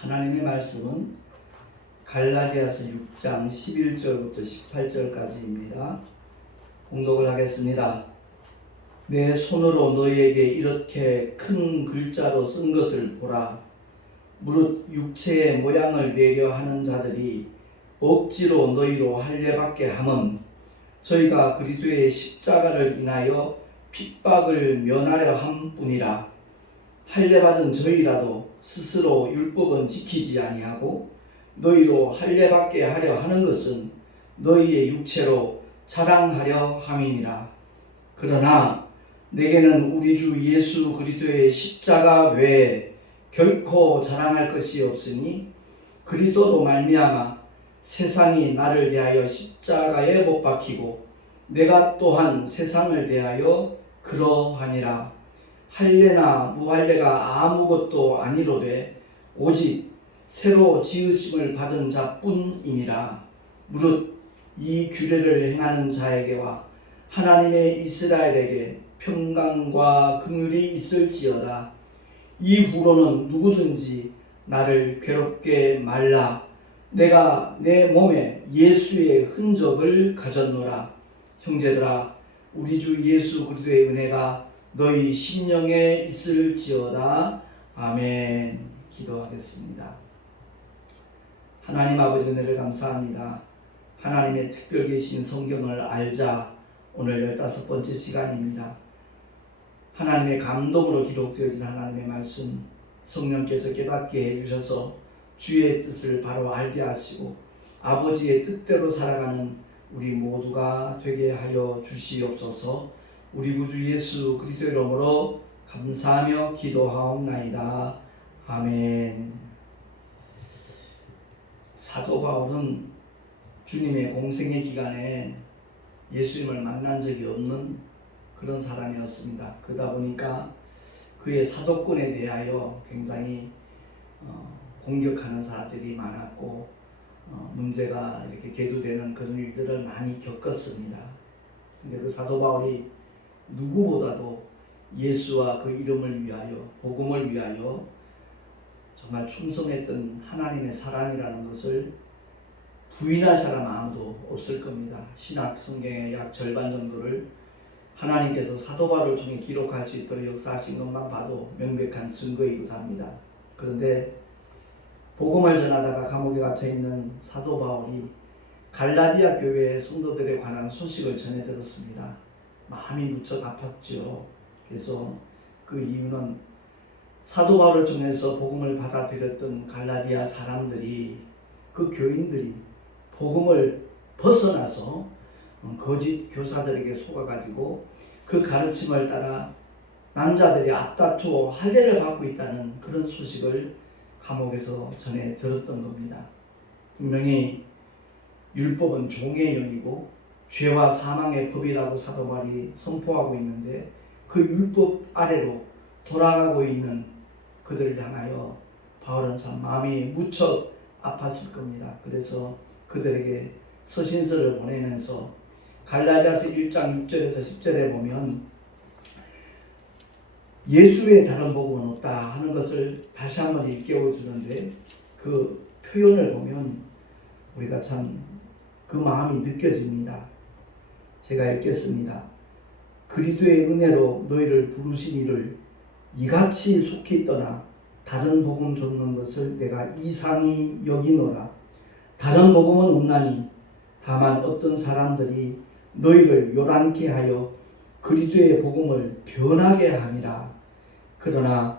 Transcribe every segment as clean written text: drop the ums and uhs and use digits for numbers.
하나님의 말씀은 갈라디아서 6장 11절부터 18절까지입니다. 공독을 하겠습니다. 내 손으로 너희에게 이렇게 큰 글자로 쓴 것을 보라. 무릇 육체의 모양을 내려 하는 자들이 억지로 너희로 할례받게 함은 저희가 그리스도의 십자가를 인하여 핍박을 면하려 함뿐이라. 할례받은 저희라도 스스로 율법은 지키지 아니하고 너희로 할례받게 하려 하는 것은 너희의 육체로 자랑하려 함이니라. 그러나 내게는 우리 주 예수 그리스도의 십자가 외에 결코 자랑할 것이 없으니 그리스도로 말미암아 세상이 나를 대하여 십자가에 못 박히고 내가 또한 세상을 대하여 그러하니라. 할례나 무할례가 아무것도 아니로되 오직 새로 지으심을 받은 자뿐이니라. 무릇 이 규례를 행하는 자에게와 하나님의 이스라엘에게 평강과 긍휼이 있을지어다. 이후로는 누구든지 나를 괴롭게 말라. 내가 내 몸에 예수의 흔적을 가졌노라. 형제들아, 우리 주 예수 그리스도의 은혜가 너희 심령에 있을지어다. 아멘. 기도하겠습니다. 하나님 아버지 은혜를 감사합니다. 하나님의 특별 계신 성경을 알자. 오늘 15번째 시간입니다. 하나님의 감동으로 기록되어진 하나님의 말씀, 성령께서 깨닫게 해주셔서 주의 뜻을 바로 알게 하시고 아버지의 뜻대로 살아가는 우리 모두가 되게 하여 주시옵소서. 우리 구주 예수 그리스도의 이름으로 감사하며 기도하옵나이다. 아멘. 사도 바울은 주님의 공생의 기간에 예수님을 만난 적이 없는 그런 사람이었습니다. 그러다 보니까 그의 사도권에 대하여 굉장히 공격하는 사람들이 많았고 문제가 이렇게 계두되는 그런 일들을 많이 겪었습니다. 근데 그 사도 바울이 누구보다도 예수와 그 이름을 위하여, 복음을 위하여 정말 충성했던 하나님의 사람이라는 것을 부인할 사람 아무도 없을 겁니다. 신약 성경의 약 절반 정도를 하나님께서 사도 바울을 통해 기록할 수 있도록 역사하신 것만 봐도 명백한 증거이기도 합니다. 그런데 복음을 전하다가 감옥에 갇혀 있는 사도 바울이 갈라디아 교회의 성도들에 관한 소식을 전해 들었습니다. 마음이 무척 아팠죠. 그래서 그 이유는 사도 바울을 통해서 복음을 받아들였던 갈라디아 사람들이, 그 교인들이 복음을 벗어나서 거짓 교사들에게 속아가지고 그 가르침을 따라 남자들이 앞다투어 할례를 받고 있다는 그런 소식을 감옥에서 전해 들었던 겁니다. 분명히 율법은 종의 영이고 죄와 사망의 법이라고 사도 바울이 선포하고 있는데 그 율법 아래로 돌아가고 있는 그들을 향하여 바울은 참 마음이 무척 아팠을 겁니다. 그래서 그들에게 서신서를 보내면서 갈라디아서 1장 6절에서 10절에 보면 예수 외에 다른 복음은 없다 하는 것을 다시 한번 일깨워 주는데 그 표현을 보면 우리가 참 그 마음이 느껴집니다. 제가 읽겠습니다. 그리스도의 은혜로 너희를 부르신 이를 이같이 속히 떠나 다른 복음 줬는 것을 내가 이상히 여기노라. 다른 복음은 없나니 다만 어떤 사람들이 너희를 요란케 하여 그리스도의 복음을 변하게 함이라. 그러나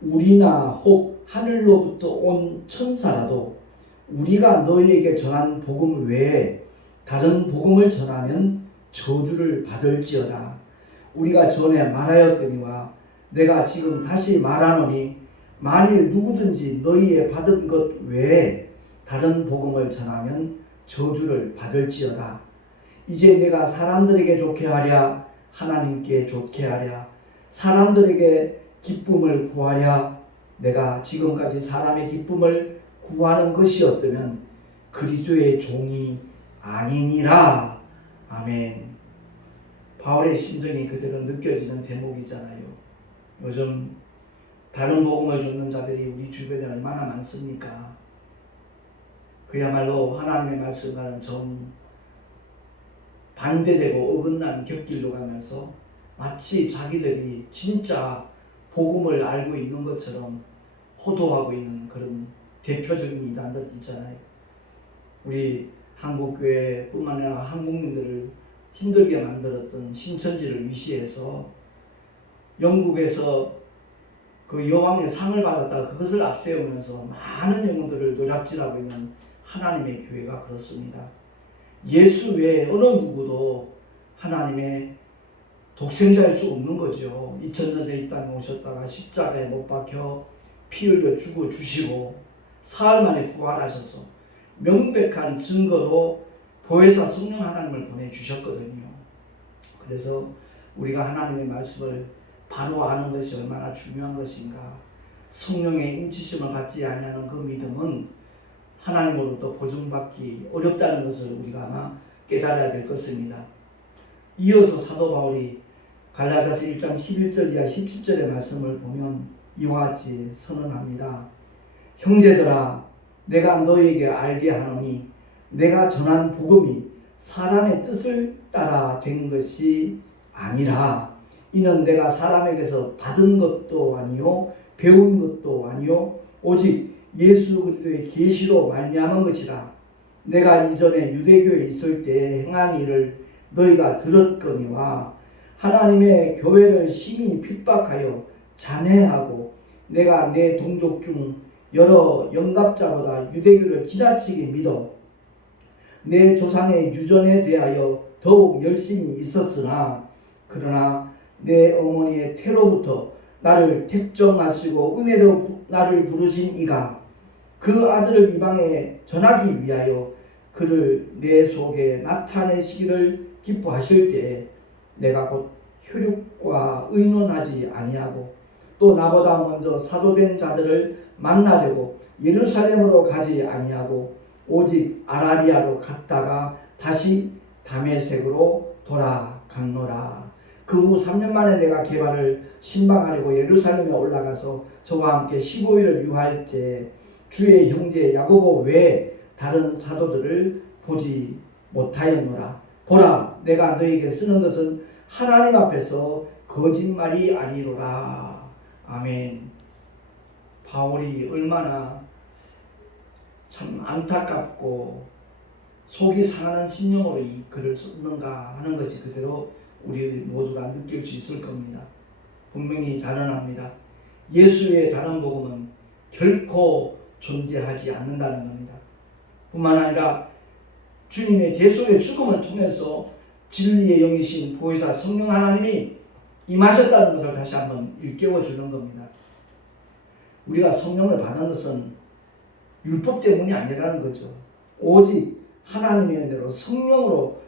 우리나 혹 하늘로부터 온 천사라도 우리가 너희에게 전한 복음 외에 다른 복음을 전하면 저주를 받을지어다. 우리가 전에 말하였거니와 내가 지금 다시 말하노니 만일 누구든지 너희의 받은 것 외에 다른 복음을 전하면 저주를 받을지어다. 이제 내가 사람들에게 좋게 하랴 하나님께 좋게 하랴 사람들에게 기쁨을 구하랴 내가 지금까지 사람의 기쁨을 구하는 것이었다면 그리스도의 종이 아니니라. 아멘. 바울의 심정이 그대로 느껴지는 대목이잖아요. 요즘 다른 복음을 듣는 자들이 우리 주변에 얼마나 많습니까? 그야말로 하나님의 말씀과는 정 반대되고 어긋난 곁길로 가면서 마치 자기들이 진짜 복음을 알고 있는 것처럼 호도하고 있는 그런 대표적인 이단들 있잖아요. 우리 한국교회뿐만 아니라 한국민들을 힘들게 만들었던 신천지를 위시해서 영국에서 그 여왕의 상을 받았다가 그것을 앞세우면서 많은 영혼들을 노략질하고 있는 하나님의 교회가 그렇습니다. 예수 외에 어느 누구도 하나님의 독생자일 수 없는 거죠. 2000년 전에 이 땅에 오셨다가 십자가에 못 박혀 피 흘려 죽어주시고 사흘 만에 부활하셔서 명백한 증거로 보혜사 성령 하나님을 보내주셨거든요. 그래서 우리가 하나님의 말씀을 바로 아는 것이 얼마나 중요한 것인가. 성령의 인치심을 받지 아니하는 그 믿음은 하나님으로부터 보증받기 어렵다는 것을 우리가 아마 깨달아야 될 것입니다. 이어서 사도 바울이 갈라디아서 1장 11절 이하 17절의 말씀을 보면 이와 같이 선언합니다. 형제들아, 내가 너에게 알게 하노니 내가 전한 복음이 사람의 뜻을 따라 된 것이 아니라 이는 내가 사람에게서 받은 것도 아니요 배운 것도 아니요 오직 예수 그리스도의 계시로 말미암은 것이라. 내가 이전에 유대교에 있을 때 행한 일을 너희가 들었거니와 하나님의 교회를 심히 핍박하여 잔해하고 내가 내 동족 중 여러 영갑자보다 유대교를 지나치게 믿어 내 조상의 유전에 대하여 더욱 열심히 있었으나 그러나 내 어머니의 태로부터 나를 택정하시고 은혜로 나를 부르신 이가 그 아들을 이방에 전하기 위하여 그를 내 속에 나타내시기를 기뻐하실 때에 내가 곧 혈육과 의논하지 아니하고 또 나보다 먼저 사도된 자들을 만나려고 예루살렘으로 가지 아니하고 오직 아라비아로 갔다가 다시 다메섹으로 돌아갔노라. 그 후 3년 만에 내가 게바를 신방하려고 예루살렘에 올라가서 저와 함께 15일을 유할 때 주의 형제 야고보 외에 다른 사도들을 보지 못하였노라. 보라, 내가 너에게 쓰는 것은 하나님 앞에서 거짓말이 아니로라. 아멘. 바울이 얼마나 참 안타깝고 속이 상하는 심령으로 이 글을 썼는가 하는 것이 그대로 우리 모두가 느낄 수 있을 겁니다. 분명히 단언합니다. 예수 외의 다른 복음은 결코 존재하지 않는다는 겁니다. 뿐만 아니라 주님의 대속의 죽음을 통해서 진리의 영이신 보혜사 성령 하나님이 임하셨다는 것을 다시 한번 일깨워 주는 겁니다. 우리가 성령을 받은 것은 율법 때문이 아니라는 거죠. 오직 하나님의 은혜로 성령으로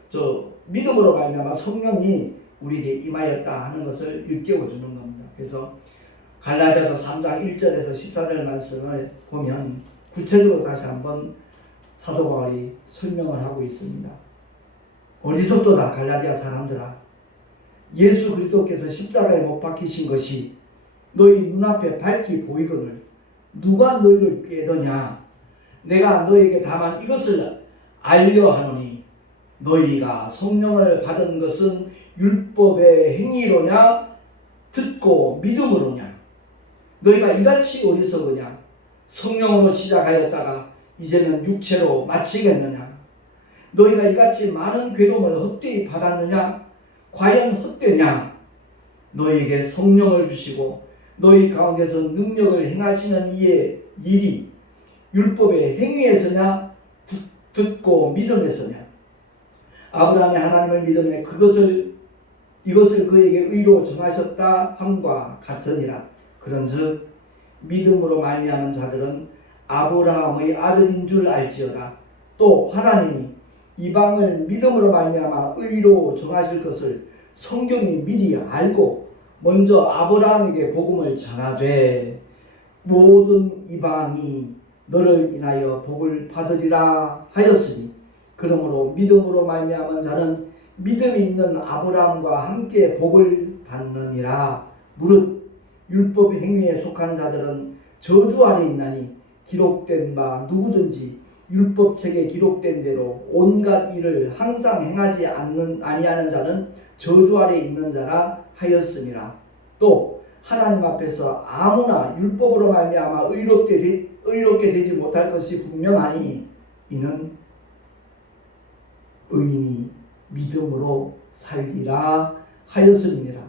믿음으로 말미암아 성령이 우리에게 임하였다 하는 것을 일깨워 주는 겁니다. 그래서 갈라디아서 3장 1절에서 14절 말씀을 보면 구체적으로 다시 한번 사도 바울이 설명을 하고 있습니다. 어리석도다 갈라디아 사람들아, 예수 그리스도께서 십자가에 못 박히신 것이 너희 눈앞에 밝히 보이거늘 누가 너희를 꾀더냐. 내가 너희에게 다만 이것을 알려 하노니 너희가 성령을 받은 것은 율법의 행위로냐 듣고 믿음으로냐. 너희가 이같이 어리석으냐. 성령으로 시작하였다가 이제는 육체로 마치겠느냐. 너희가 이같이 많은 괴로움을 헛되이 받았느냐. 과연 헛되냐. 너희에게 성령을 주시고 너희 가운데서 능력을 행하시는 이의 일이 율법의 행위에서냐 듣고 믿음에서냐. 아브라함이 하나님을 믿음에 이것을 그에게 의로 정하셨다 함과 같으니라. 그런즉 믿음으로 말미암은 자들은 아브라함의 아들인 줄 알지어다. 또 하나님이 이방을 믿음으로 말미암아 의로 정하실 것을 성경이 미리 알고 먼저 아브라함에게 복음을 전하되 모든 이방이 너를 인하여 복을 받으리라 하였으니 그러므로 믿음으로 말미암은 자는 믿음이 있는 아브라함과 함께 복을 받느니라. 무릇 율법 행위에 속한 자들은 저주 아래 있나니 기록된 바 누구든지 율법책에 기록된 대로 온갖 일을 항상 행하지 아니하는 자는 저주 아래 있는 자라 하였음이라. 또 하나님 앞에서 아무나 율법으로 말미암아 의롭게 되지 못할 것이 분명하니 이는 의인이 믿음으로 살리라 하였음이니라.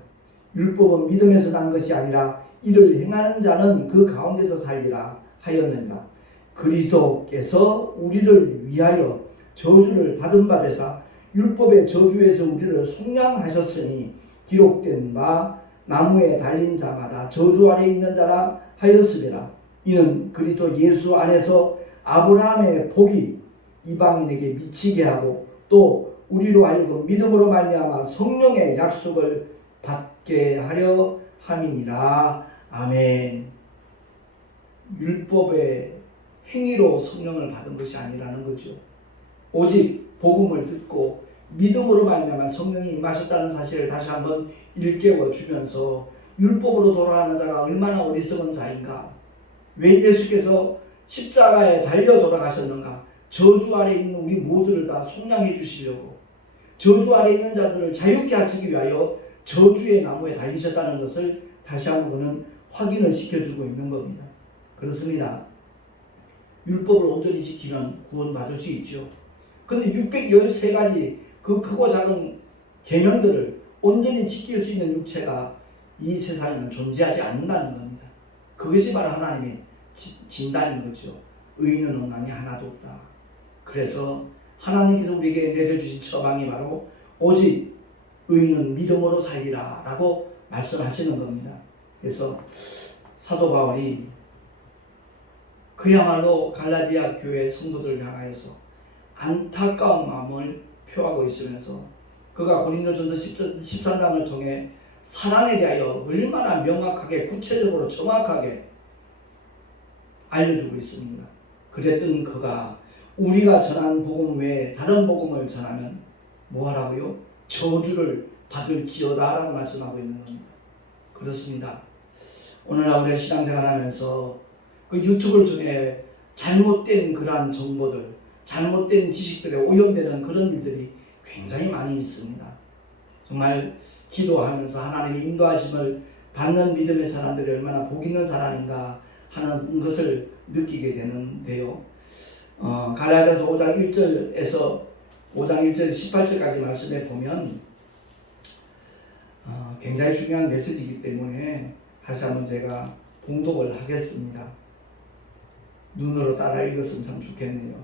율법은 믿음에서 난 것이 아니라 이를 행하는 자는 그 가운데서 살리라 하였느니라. 그리스도께서 우리를 위하여 저주를 받은 바 되사 율법의 저주에서 우리를 속량하셨으니 기록된 바 나무에 달린 자마다 저주 아래 있는 자라 하였으리라. 이는 그리스도 예수 안에서 아브라함의 복이 이방인에게 미치게 하고 또 우리로 하여금 믿음으로 말미암아 성령의 약속을 받게 하려 함이니라. 아멘. 율법의 행위로 성령을 받은 것이 아니라는 거죠. 오직 복음을 듣고 믿음으로 말미암아 성령이 임하셨다는 사실을 다시 한번 일깨워 주면서 율법으로 돌아가는 자가 얼마나 어리석은 자인가. 왜 예수께서 십자가에 달려 돌아가셨는가. 저주 아래 있는 우리 모두를 다 속량해 주시려고, 저주 아래 있는 자들을 자유케 하시기 위하여 저주의 나무에 달리셨다는 것을 다시 한번 그는 확인을 시켜주고 있는 겁니다. 그렇습니다. 율법을 온전히 지키면 구원받을 수 있죠. 근데 613가지 그 크고 작은 계명들을 온전히 지킬 수 있는 육체가 이 세상에는 존재하지 않는다는 겁니다. 그것이 바로 하나님의 진단인 거죠. 의인은 없나니 하나도 없다. 그래서 하나님께서 우리에게 내려주신 처방이 바로 오직 의인은 믿음으로 살리라 라고 말씀하시는 겁니다. 그래서 사도 바울이 그야말로 갈라디아 교회 성도들을 향하여서 안타까운 마음을 표하고 있으면서 그가 고린도전서 13장을 통해 사랑에 대하여 얼마나 명확하게 구체적으로 정확하게 알려주고 있습니다. 그랬던 그가 우리가 전한 복음 외에 다른 복음을 전하면 뭐하라고요? 저주를 받을지어다 라고 말씀하고 있는 겁니다. 그렇습니다. 오늘날 우리가 신앙생활하면서 그 유튜브를 통해 잘못된 그러한 정보들, 잘못된 지식들에 오염되는 그런 일들이 굉장히 많이 있습니다. 정말 기도하면서 하나님의 인도하심을 받는 믿음의 사람들이 얼마나 복 있는 사람인가 하는 것을 느끼게 되는데요. 갈라디아서 5장 1절에서 5장 1절 18절까지 말씀에 보면 굉장히 중요한 메시지이기 때문에 다시 한번 제가 봉독을 하겠습니다. 눈으로 따라 읽었으면 참 좋겠네요.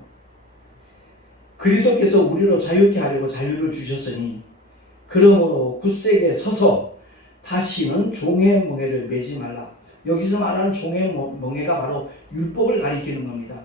그리스도께서 우리로 자유케 하려고 자유를 주셨으니 그러므로 굳세게 서서 다시는 종의 멍에를 매지 말라. 여기서 말하는 종의 멍에가 바로 율법을 가리키는 겁니다.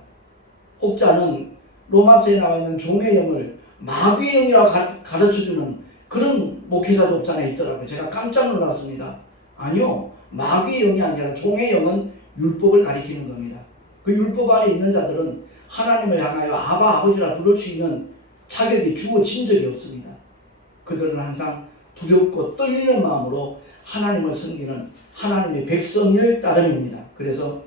혹자는 로마서에 나와 있는 종의 영을 마귀의 영이라고 가르쳐주는 그런 목회자도 없잖아요. 있더라고요. 제가 깜짝 놀랐습니다. 아니요. 마귀의 영이 아니라 종의 영은 율법을 가리키는 겁니다. 그 율법 안에 있는 자들은 하나님을 향하여 아버지라 부를 수 있는 자격이 주어진 적이 없습니다. 그들은 항상 두렵고 떨리는 마음으로 하나님을 섬기는 하나님의 백성일 따름입니다. 그래서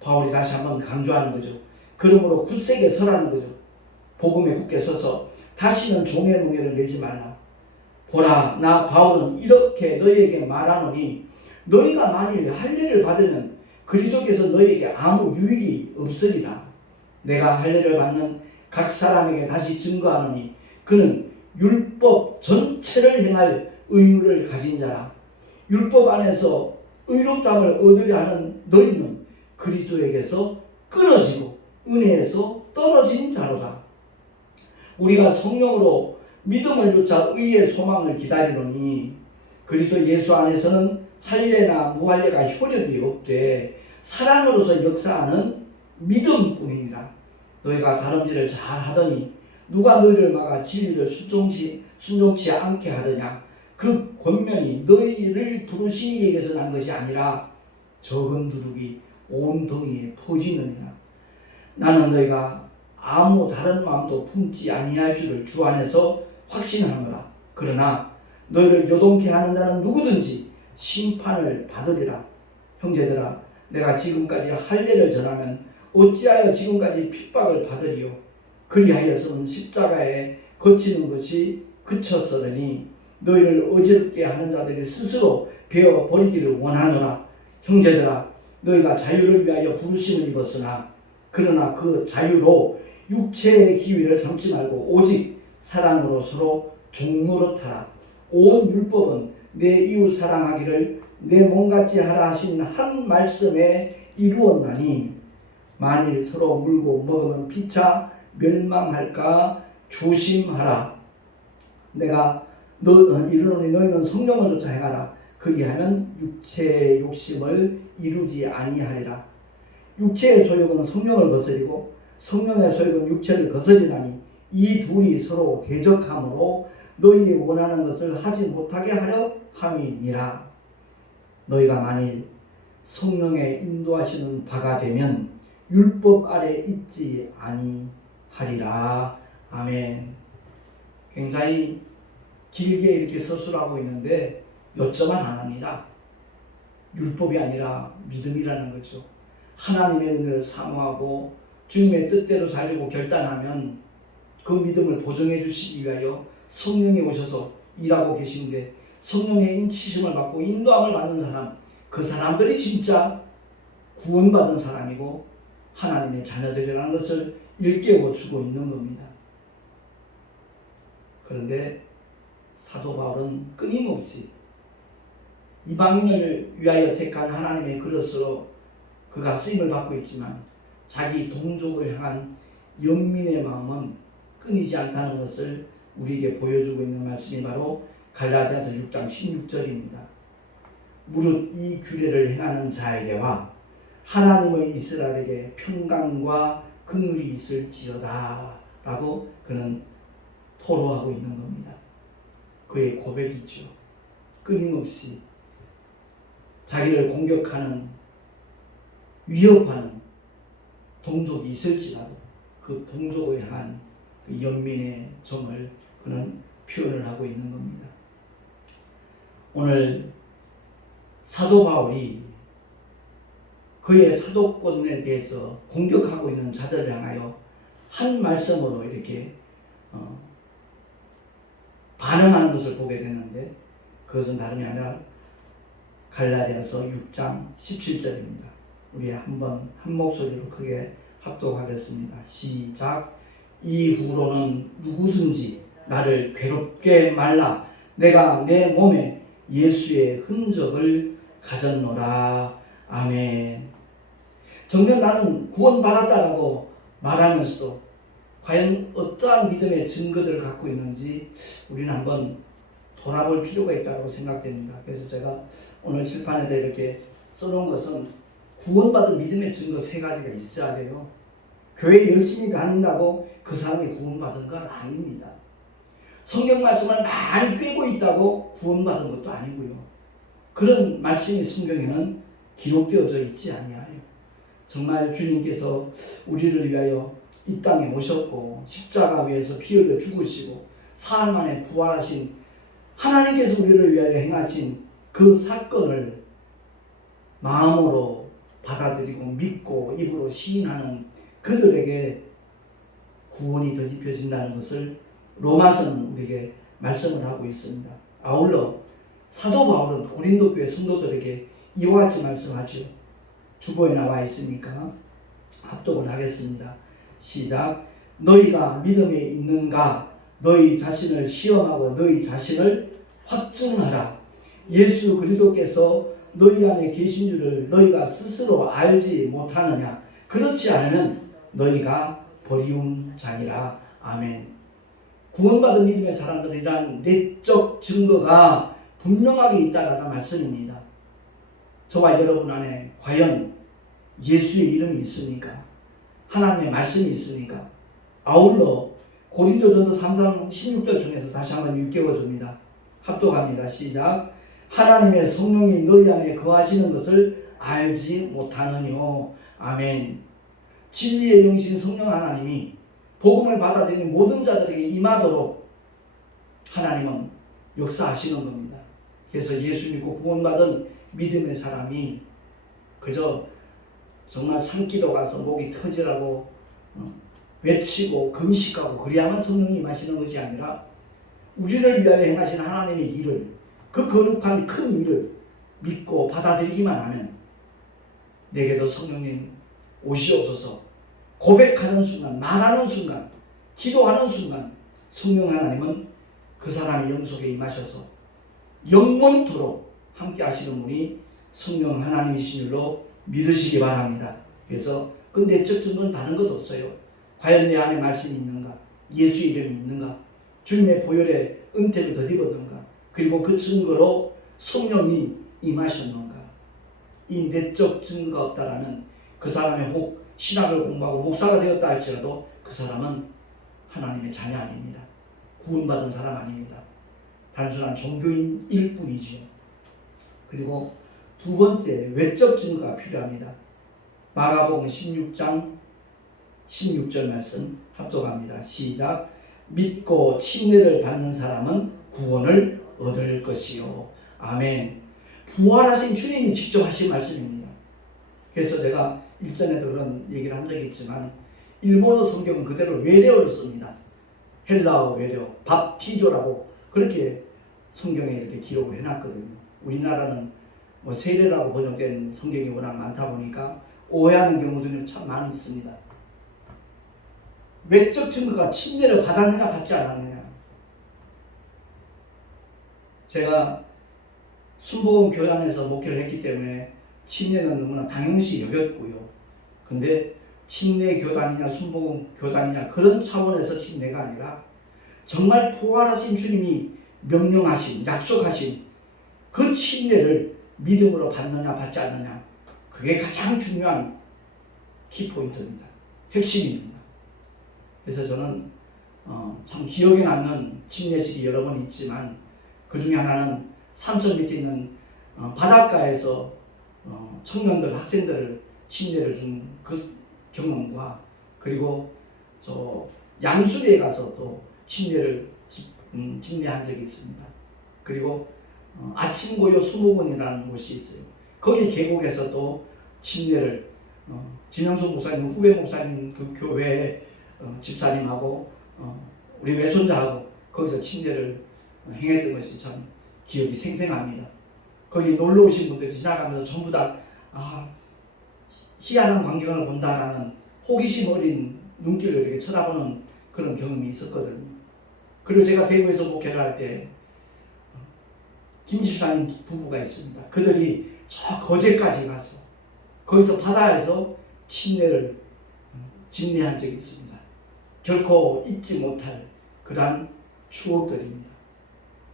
바울이 다시 한번 강조하는 거죠. 그러므로 굳세게 서라는 거죠. 복음에 굳게 서서 다시는 종의 멍에를 내지 말라. 보라, 나 바울은 이렇게 너희에게 말하노니 너희가 만일 할례를 받으면 그리스도께서 너희에게 아무 유익이 없으리라. 내가 할례를 받는 각 사람에게 다시 증거하노니 그는 율법 전체를 행할 의무를 가진 자라. 율법 안에서 의롭다함을 얻으려 하는 너희는 그리스도에게서 끊어지고 은혜에서 떨어진 자로다. 우리가 성령으로 믿음을 쫓아 의의 소망을 기다리노니 그리스도 예수 안에서는 할례나 무할례가 효력이 없되 사랑으로서 역사하는 믿음뿐이니라. 너희가 다름질을 잘 하더니 누가 너희를 막아 진리를 순종치 않게 하더냐. 그 권면이 너희를 부르신 이에게서 난 것이 아니라 적은 누룩이 온 덩이에 퍼지느니라. 나는 너희가 아무 다른 마음도 품지 아니할 줄을 주 안에서 확신하노라. 그러나 너희를 요동케 하는 자는 누구든지 심판을 받으리라. 형제들아, 내가 지금까지 할례를 전하면 어찌하여 지금까지 핍박을 받으리요? 그리하여서는 십자가에 거치는 것이 그쳤으니 너희를 어지럽게 하는 자들이 스스로 베어 버리기를 원하노라. 형제들아, 너희가 자유를 위하여 부르심을 입었으나 그러나 그 자유로 육체의 기회를 삼지 말고 오직 사랑으로 서로 종노릇하라. 온 율법은 내 이웃 사랑하기를 내 몸같이 하라 하신 한 말씀에 이루었나니 만일 서로 물고 먹으면 피차 멸망할까 조심하라. 내가 이르노니 너희는 성령을 쫓아 행하라. 그리하면 육체의 욕심을 이루지 아니하리라. 육체의 소욕은 성령을 거스리고 성령의 소욕은 육체를 거스리나니 이 둘이 서로 대적함으로 너희의 원하는 것을 하지 못하게 하려 함이니라. 너희가 만일 성령의 인도하시는 바가 되면 율법 아래 있지 아니하리라. 아멘. 굉장히 길게 이렇게 서술하고 있는데 요점은 하나입니다. 율법이 아니라 믿음이라는 거죠. 하나님의 은혜를 사모하고 주님의 뜻대로 살려고 결단하면 그 믿음을 보증해 주시기 위하여 성령이 오셔서 일하고 계신데, 성령의 인치심을 받고 인도함을 받는 사람, 그 사람들이 진짜 구원받은 사람이고 하나님의 자녀들이라는 것을 일깨워 주고 있는 겁니다. 그런데 사도 바울은 끊임없이 이방인을 위하여 택한 하나님의 그릇으로 그가 쓰임을 받고 있지만 자기 동족을 향한 연민의 마음은 끊이지 않다는 것을 우리에게 보여주고 있는 말씀이 바로 갈라디아서 6장 16절입니다. 무릇 이 규례를 행하는 자에게와 하나님의 이스라엘에게 평강과 긍휼이 있을지어다 라고 그는 토로하고 있는 겁니다. 그의 고백이죠. 끊임없이 자기를 공격하는, 위협하는 동족이 있을지라도 그 동족을 향한 그 연민의 정을 그는 표현을 하고 있는 겁니다. 오늘 사도 바울이 그의 사도권에 대해서 공격하고 있는 자들을 향하여 한 말씀으로 이렇게 반응하는 것을 보게 되는데, 그것은 다름이 아니라 갈라디아서 6장 17절입니다. 우리 한번 한 목소리로 크게 합독하겠습니다. 시작. 이후로는 누구든지 나를 괴롭게 말라. 내가 내 몸에 예수의 흔적을 가졌노라. 아멘. 정녕 나는 구원받았다라고 말하면서도 과연 어떠한 믿음의 증거들을 갖고 있는지 우리는 한번 돌아볼 필요가 있다고 생각됩니다. 그래서 제가 오늘 칠판에다 이렇게 써놓은 것은 구원받은 믿음의 증거 3가지가 있어야 돼요. 교회 열심히 다닌다고 그 사람이 구원받은 건 아닙니다. 성경 말씀을 많이 꿰고 있다고 구원받은 것도 아니고요. 그런 말씀이 성경에는 기록되어져 있지 아니하요. 정말 주님께서 우리를 위하여 이 땅에 오셨고 십자가 위에서 피 흘려 죽으시고 사흘 만에 부활하신 하나님께서 우리를 위하여 행하신 그 사건을 마음으로 받아들이고 믿고 입으로 시인하는 그들에게 구원이 덧입혀진다는 것을 로마서는 우리에게 말씀을 하고 있습니다. 아울러 사도 바울은 고린도 교회 성도들에게 이와 같이 말씀하죠. 주보에 나와 있으니까 합독을 하겠습니다. 시작. 너희가 믿음에 있는가? 너희 자신을 시험하고 너희 자신을 확증하라. 예수 그리스도께서 너희 안에 계신 줄을 너희가 스스로 알지 못하느냐? 그렇지 않으면 너희가 버리운 자니라. 아멘. 구원받은 믿음의 사람들이란 내적 증거가 분명하게 있다라는 말씀입니다. 저와 여러분 안에 과연 예수의 이름이 있습니까? 하나님의 말씀이 있습니까? 아울러 고린도전서 3장 16절 중에서 다시 한번 일깨워줍니다. 합독합니다. 시작. 하나님의 성령이 너희 안에 거하시는 것을 알지 못하느뇨. 아멘. 진리의 영신 성령 하나님이 복음을 받아들이는 모든 자들에게 임하도록 하나님은 역사하시는 겁니다. 그래서 예수 믿고 구원받은 믿음의 사람이 그저 정말 산기도 가서 목이 터지라고 외치고 금식하고 그래야만 성령이 임하시는 것이 아니라 우리를 위하여 행하신 하나님의 일을, 그 거룩한 큰 일을 믿고 받아들이기만 하면 내게도 성령님 오시옵소서 고백하는 순간, 말하는 순간, 기도하는 순간 성령 하나님은 그 사람의 영속에 임하셔서 영원토록 함께 하시는 분이 성령 하나님이신 줄로 믿으시기 바랍니다. 그래서 그 내적 증거는 다른 것 없어요. 과연 내 안에 말씀이 있는가? 예수 이름이 있는가? 주님의 보혈의 은택을 덧입었는가? 그리고 그 증거로 성령이 임하셨는가? 이 내적 증거가 없다라면 그 사람의 혹 신학을 공부하고 목사가 되었다 할지라도 그 사람은 하나님의 자녀 아닙니다. 구원받은 사람 아닙니다. 단순한 종교인일 뿐이지요. 그리고 두 번째 외적 증거가 필요합니다. 마가복음 16장 16절 말씀 합독합니다. 시작. 믿고 침례를 받는 사람은 구원을 얻을 것이요. 아멘. 부활하신 주님이 직접 하신 말씀입니다. 그래서 제가 일전에도 그런 얘기를 한 적이 있지만 일본어 성경은 그대로 외래어를 씁니다. 헬라어 외래어, 밥티조라고 그렇게 성경에 이렇게 기록을 해놨거든요. 우리나라는 뭐 세례라고 번역된 성경이 워낙 많다 보니까 오해하는 경우들이 참 많이 있습니다. 외적 증거가 침례를 받았느냐 받지 않았느냐. 제가 순복음 교단에서 목회를 했기 때문에 침례는 너무나 당연시 여겼고요. 근데 침례 교단이냐 순복음 교단이냐 그런 차원에서 침례가 아니라 정말 부활하신 주님이 명령하신 약속하신 그 침례를 믿음으로 받느냐 받지 않느냐, 그게 가장 중요한 키포인트입니다. 핵심입니다. 그래서 저는 참 기억에 남는 침례식이 여러 번 있지만 그 중에 하나는 산천 밑에 있는 바닷가에서 청년들, 학생들을 침례를 준 그 경험과, 그리고 저 양수리에 가서 또 침례한 적이 있습니다. 그리고 아침고요 수목원이라는 곳이 있어요. 거기 계곡에서 또 침례를 진영수 목사님, 후배 목사님 그 교회의 집사님하고 우리 외손자하고 거기서 침례를 행했던 것이 참 기억이 생생합니다. 거기 놀러 오신 분들이 지나가면서 전부 다 희한한 광경을 본다라는 호기심 어린 눈길을 이렇게 쳐다보는 그런 경험이 있었거든요. 그리고 제가 대구에서 목회를 할 때 김 집사님 부부가 있습니다. 그들이 저 거제까지 가서 거기서 바다에서 침례를 집례한 적이 있습니다. 결코 잊지 못할 그러한 추억들입니다.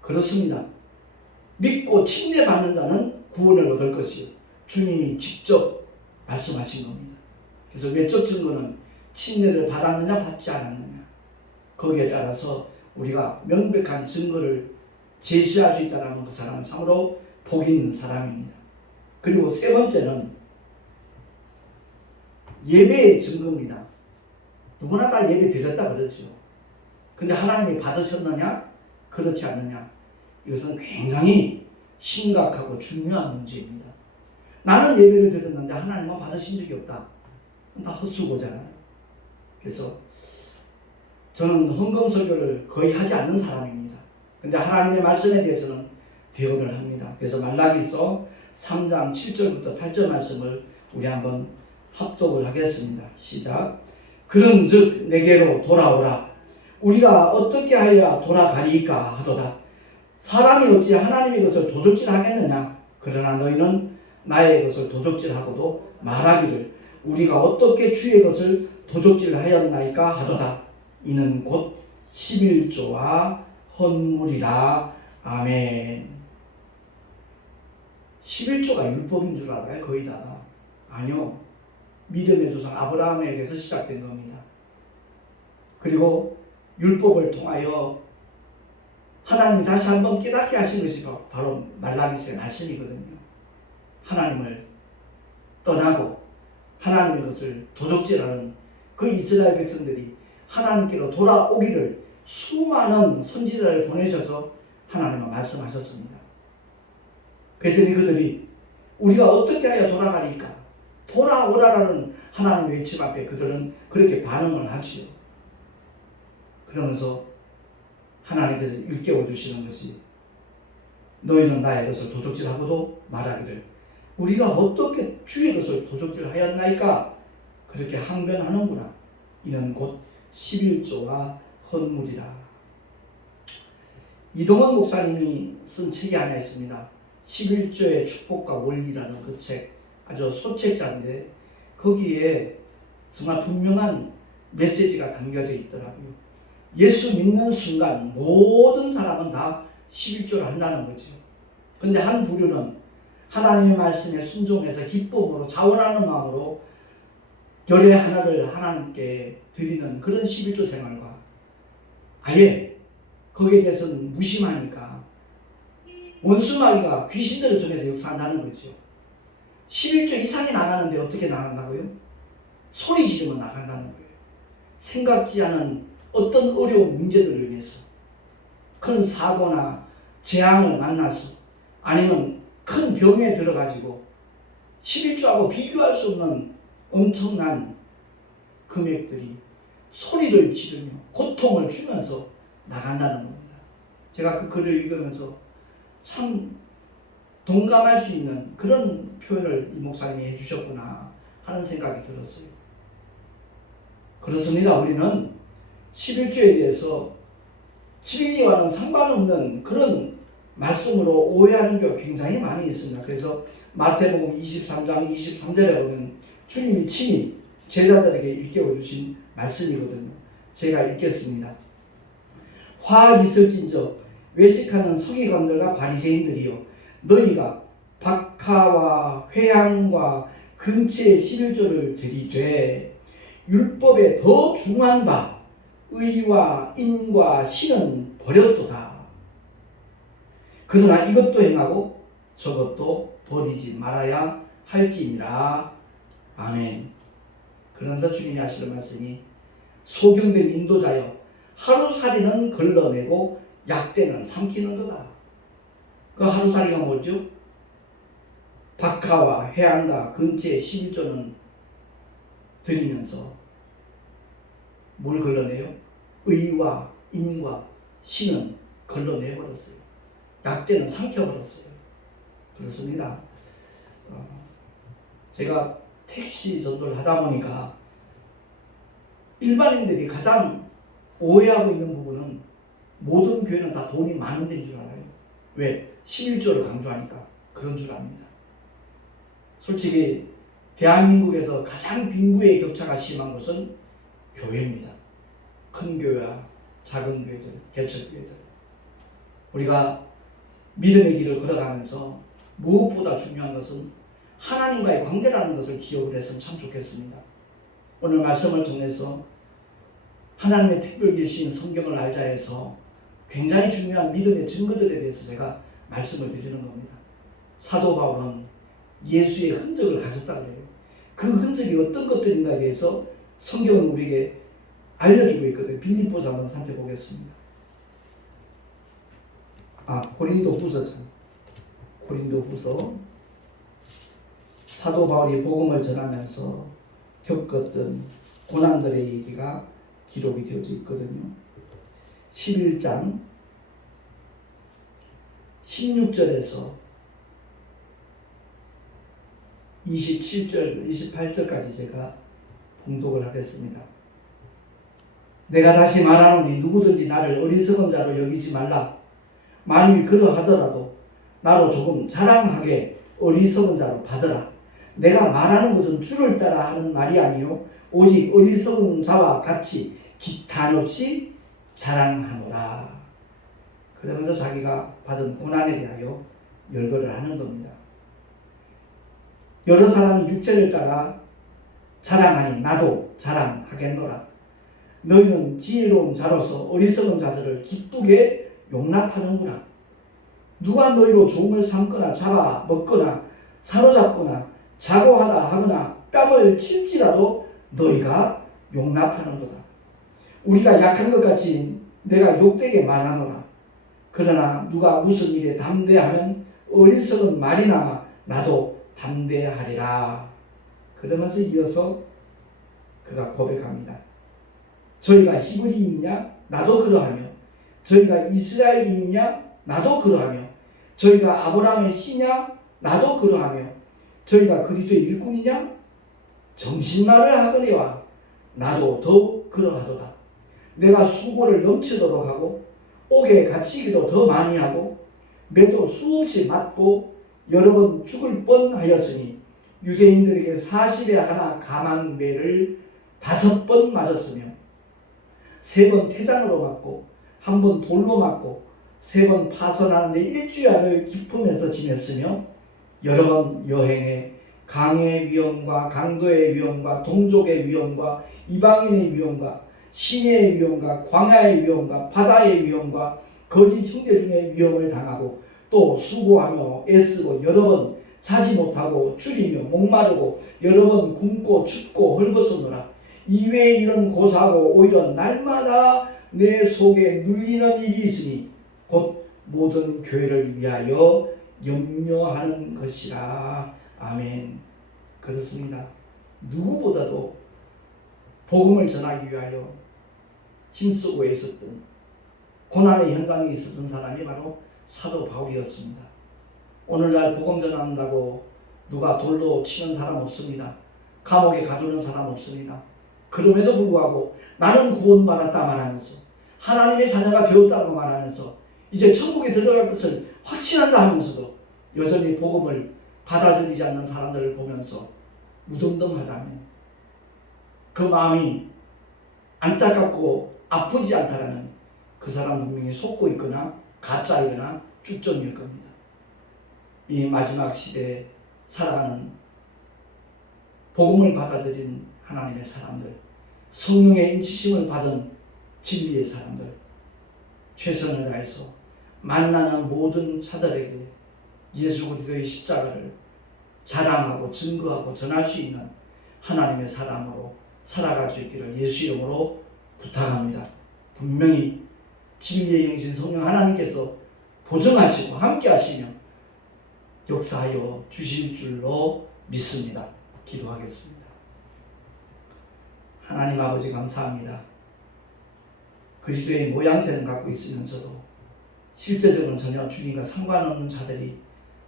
그렇습니다. 믿고 침례 받는 자는 구원을 얻을 것이요, 주님이 직접 말씀하신 겁니다. 그래서 외적 증거는 침례를 받았느냐 받지 않았느냐, 거기에 따라서 우리가 명백한 증거를 제시할 수 있다면 그 사람은 참으로 복 있는 사람입니다. 그리고 세 번째는 예배의 증거입니다. 누구나 다 예배 드렸다 그러죠. 근데 하나님이 받으셨느냐 그렇지 않느냐, 이것은 굉장히 심각하고 중요한 문제입니다. 나는 예배를 드렸는데 하나님은 받으신 적이 없다. 다 헛수고잖아요. 그래서 저는 헌금 설교를 거의 하지 않는 사람입니다. 근데 하나님의 말씀에 대해서는 대언을 합니다. 그래서 말라기서 3장 7절부터 8절 말씀을 우리 한번 합독을 하겠습니다. 시작. 그런즉 내게로 돌아오라. 우리가 어떻게 하여야 돌아가리까 하도다. 사람이 어찌 하나님의 것을 도둑질하겠느냐. 그러나 너희는 나의 것을 도둑질하고도 말하기를 우리가 어떻게 주의 것을 도둑질하였나이까 하도다. 이는 곧 11조와 헌물이라. 아멘. 11조가 율법인 줄 알아요? 거의 다가. 아니요. 믿음의 조상 아브라함에게서 시작된 겁니다. 그리고 율법을 통하여 하나님이 다시 한번 깨닫게 하신 것이 바로 말라기서의 말씀이거든요. 하나님을 떠나고 하나님의 것을 도둑질하는 그 이스라엘 백성들이 하나님께로 돌아오기를 수많은 선지자를 보내셔서 하나님은 말씀하셨습니다. 그랬더니 그들이 우리가 어떻게 하여 돌아가리까? 돌아오라라는 하나님의 외침 앞에 그들은 그렇게 반응을 하지요. 그러면서 하나님께서 일깨워 주시는 것이 너희는 나의 것을 도적질하고도 말하기를 우리가 어떻게 주의 것을 도적질하였나이까 그렇게 항변하는구나. 이는 곧 11조와 헌물이라. 이동원 목사님이 쓴 책이 하나 있습니다. 11조의 축복과 원리라는 그 책, 아주 소책자인데 거기에 정말 분명한 메시지가 담겨져 있더라고요. 예수 믿는 순간 모든 사람은 다 11조를 한다는 거죠. 근데 한 부류는 하나님의 말씀에 순종해서 기쁨으로 자원하는 마음으로 열의 하나를 하나님께 드리는 그런 11조 생활과 아예 거기에 대해서는 무심하니까 원수마귀가 귀신들을 통해서 역사한다는 거죠. 11조 이상이 나가는데 어떻게 나간다고요? 소리 지르면 나간다는 거예요. 생각지 않은 어떤 어려운 문제들로 인해서 큰 사고나 재앙을 만나서 아니면 큰 병에 들어가지고 11조하고 비교할 수 없는 엄청난 금액들이 소리를 지르며 고통을 주면서 나간다는 겁니다. 제가 그 글을 읽으면서 참 동감할 수 있는 그런 표현을 이 목사님이 해주셨구나 하는 생각이 들었어요. 그렇습니다. 우리는 11조에 대해서 진리와는 상관없는 그런 말씀으로 오해하는 경우가 굉장히 많이 있습니다. 그래서 마태복음 23장 23절에 보면 주님이 친히 제자들에게 일깨워 주신 말씀이거든요. 제가 읽겠습니다. 화 있을진저 외식하는 서기관들과 바리새인들이여 너희가 박하와 회향과 근처의 11조를 들이되 율법에 더 중한 바 의와 인과 신은 버렸도다. 그러나 이것도 행하고 저것도 버리지 말아야 할지니라. 아멘. 그러면서 주님이 하시는 말씀이 소경된 인도자여 하루살이는 걸러내고 약대는 삼키는 거다. 그 하루살이가 뭐죠? 박하와 해안과 근처의 11조는 드리면서 뭘 걸러내요? 의와 인과 신은 걸러내버렸어요. 약대는 삼켜버렸어요. 그렇습니다. 제가 택시 전도를 하다 보니까 일반인들이 가장 오해하고 있는 부분은 모든 교회는 다 돈이 많은 데인 줄 알아요. 왜? 11조를 강조하니까 그런 줄 압니다. 솔직히 대한민국에서 가장 빈부의 격차가 심한 것은 교회입니다. 큰 교회와 작은 교회들, 개척교회들. 우리가 믿음의 길을 걸어가면서 무엇보다 중요한 것은 하나님과의 관계라는 것을 기억을 했으면 참 좋겠습니다. 오늘 말씀을 통해서 하나님의 특별 계신 성경을 알자 해서 굉장히 중요한 믿음의 증거들에 대해서 제가 말씀을 드리는 겁니다. 사도 바울은 예수의 흔적을 가졌다고 해요. 그 흔적이 어떤 것들인가에 대해서 성경은 우리에게 알려주고 있거든요. 빌립보서 한번 살펴보겠습니다. 고린도후서 사도 바울이 복음을 전하면서 겪었던 고난들의 얘기가 기록이 되어져 있거든요. 11장 16절에서 27절, 28절까지 제가 봉독을 하겠습니다. 내가 다시 말하노니 누구든지 나를 어리석은 자로 여기지 말라. 만일 그러하더라도 나로 조금 자랑하게 어리석은 자로 받으라. 내가 말하는 것은 주를 따라 하는 말이 아니요 오직 어리석은 자와 같이 기탄 없이 자랑하노라. 그러면서 자기가 받은 고난에 대하여 열거를 하는 겁니다. 여러 사람이 육체를 따라 자랑하니 나도 자랑하겠노라. 너희는 지혜로운 자로서 어리석은 자들을 기쁘게 용납하는구나. 누가 너희로 종을 삼거나 잡아 먹거나 사로잡거나 자고하다 하거나 뺨을 칠지라도 너희가 용납하는도다. 우리가 약한 것 같이 내가 욕되게 말하노라. 그러나 누가 무슨 일에 담대하면 어리석은 말이나 나도 담대하리라. 그러면서 이어서 그가 고백합니다. 저희가 히브리인이냐? 나도 그러하며 저희가 이스라엘인이냐? 나도 그러하며 저희가 아브라함의 씨냐? 나도 그러하며 저희가 그리스도의 일꾼이냐? 정신말을 하거니와 나도 더욱 그러하도다. 내가 수고를 넘치도록 하고 옥에 갇히기도 더 많이 하고 매도 수없이 맞고 여러 번 죽을 뻔하였으니 유대인들에게 40에 하나 가망매를 5번 맞았으며 3번 태장으로 맞고 1번 돌로 맞고 3번 파선하는데 일주일을 기품에서 지냈으며 여러 번 여행에 강의 위험과 강도의 위험과 동족의 위험과 이방인의 위험과 시내의 위험과 광야의 위험과 바다의 위험과 거짓 형제 중에 위험을 당하고 또 수고하며 애쓰고 여러 번 자지 못하고 줄이며 목마르고 여러 번 굶고 춥고 헐벗었노라. 이외에 이런 고사하고 오히려 날마다 내 속에 눌리는 일이 있으니 곧 모든 교회를 위하여 염려하는 것이라. 아멘. 그렇습니다. 누구보다도 복음을 전하기 위하여 힘쓰고 애썼던 고난의 현장에 있었던 사람이 바로 사도 바울이었습니다. 오늘날 복음 전한다고 누가 돌로 치는 사람 없습니다. 감옥에 가두는 사람 없습니다. 그럼에도 불구하고 나는 구원받았다 말하면서 하나님의 자녀가 되었다고 말하면서 이제 천국에 들어갈 것을 확신한다 하면서도 여전히 복음을 받아들이지 않는 사람들을 보면서 무덤덤하다면 그 마음이 안타깝고 아프지 않다라는 그 사람 분명히 속고 있거나 가짜이거나 쭉정일 겁니다. 이 마지막 시대에 살아가는 복음을 받아들인 하나님의 사람들, 성령의 인치심을 받은 진리의 사람들, 최선을 다해서 만나는 모든 자들에게 예수 그리스도의 십자가를 자랑하고 증거하고 전할 수 있는 하나님의 사람으로 살아갈 수 있기를 예수 이름으로 부탁합니다. 분명히 진리의 영신 성령 하나님께서 보증하시고 함께 하시며 역사하여 주실 줄로 믿습니다. 기도하겠습니다. 하나님 아버지 감사합니다. 그리스도의 모양새는 갖고 있으면서도 실제적으로는 전혀 주님과 상관없는 자들이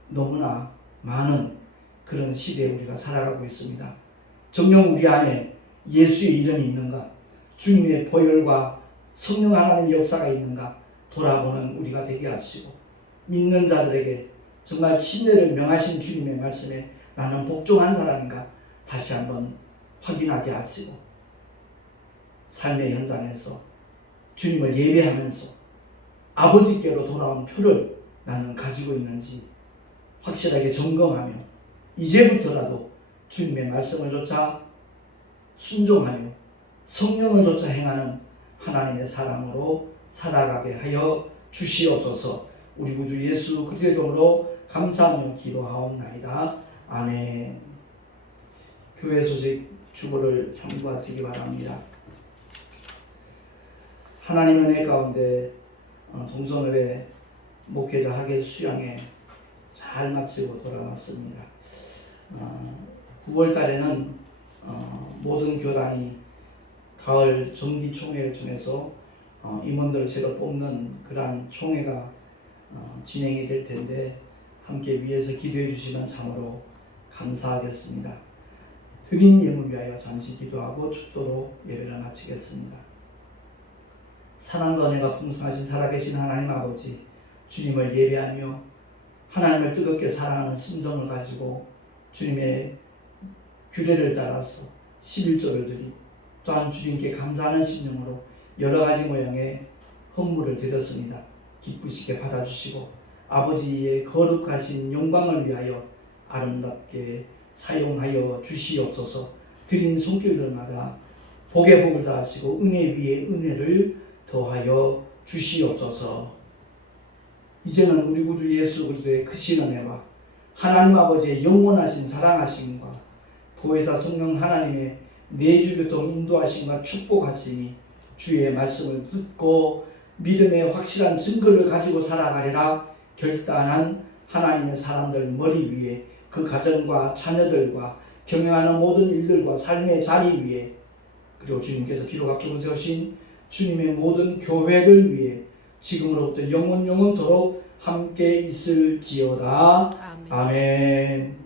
너무나 많은 그런 시대에 우리가 살아가고 있습니다. 정녕 우리 안에 예수의 이름이 있는가? 주님의 보혈과 성령 하나님의 역사가 있는가? 돌아보는 우리가 되게 하시고 믿는 자들에게 정말 침례를 명하신 주님의 말씀에 나는 복종한 사람인가? 다시 한번 확인하게 하시고 삶의 현장에서 주님을 예배하면서 아버지께로 돌아온 표를 나는 가지고 있는지 확실하게 점검하며 이제부터라도 주님의 말씀을 쫓아 순종하며 성령을 쫓아 행하는 하나님의 사람으로 살아가게 하여 주시옵소서. 우리 구주 예수 그리스도의 이름으로 감사하며 기도하옵나이다. 아멘. 교회 소식 주보를 참고하시기 바랍니다. 하나님 은혜 가운데 동성읍의 목회자 학예 수양회 잘 마치고 돌아왔습니다. 9월 달에는 모든 교단이 가을 정기총회를 통해서 임원들을 새로 뽑는 그러한 총회가 진행이 될 텐데 함께 위에서 기도해 주시면 참으로 감사하겠습니다. 드린 예물 위하여 잠시 기도하고 축도로 예배를 마치겠습니다. 사랑과 은혜가 풍성하신 살아계신 하나님 아버지, 주님을 예배하며 하나님을 뜨겁게 사랑하는 심정을 가지고 주님의 규례를 따라서 11조를 드리고 또한 주님께 감사하는 심령으로 여러 가지 모양의 헌물을 드렸습니다. 기쁘시게 받아주시고 아버지의 거룩하신 영광을 위하여 아름답게 사용하여 주시옵소서. 드린 손길들마다 복의 복을 다하시고 은혜 위에 은혜를 더하여 주시옵소서. 이제는 우리 구주 예수 그리스도의 크신 은혜와 하나님 아버지의 영원하신 사랑하심과 보혜사 성령 하나님의 내주교통 인도하심과 축복하심이 주의 말씀을 듣고 믿음의 확실한 증거를 가지고 살아가리라 결단한 하나님의 사람들 머리 위에 그 가정과 자녀들과 경영하는 모든 일들과 삶의 자리 위에 그리고 주님께서 기록학적으로 세우신 주님의 모든 교회를 위해 지금으로부터 영원토록 함께 있을지어다. 아멘.